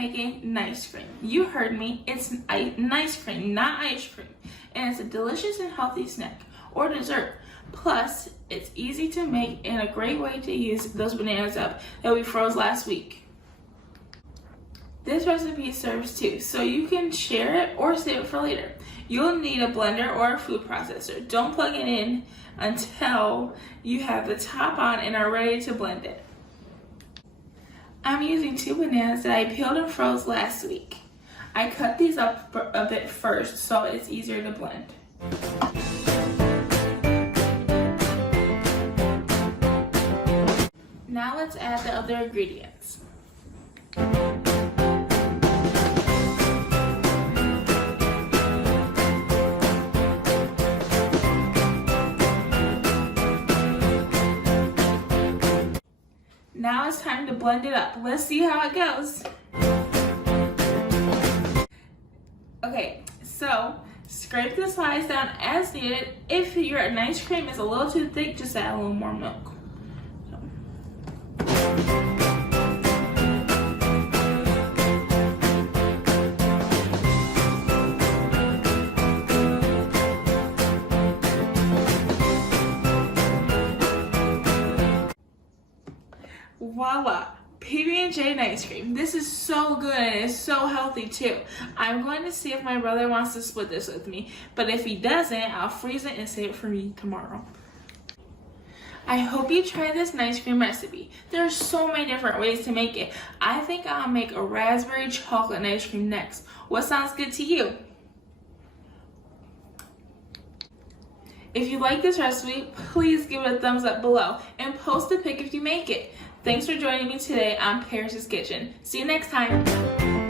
making nice cream. You heard me, it's nice cream, not ice cream. And it's a delicious and healthy snack or dessert. Plus, it's easy to make and a great way to use those bananas up that we froze last week. This recipe serves two, so you can share it or save it for later. You'll need a blender or a food processor. Don't plug it in until you have the top on and are ready to blend it. I'm using 2 bananas that I peeled and froze last week. I cut these up a bit first so it's easier to blend. Now let's add the other ingredients. Now it's time to blend it up. Let's see how it goes. Okay, so scrape the sides down as needed. If your ice cream is a little too thick, just add a little more milk. Voila, PB&J ice cream. This is so good and it's so healthy too. I'm going to see if my brother wants to split this with me, but if he doesn't, I'll freeze it and save it for me tomorrow. I hope you try this ice cream recipe. There are so many different ways to make it. I think I'll make a raspberry chocolate ice cream next. What sounds good to you? If you like this recipe, please give it a thumbs up below and post a pic if you make it. Thanks for joining me today on Paris' Kitchen. See you next time.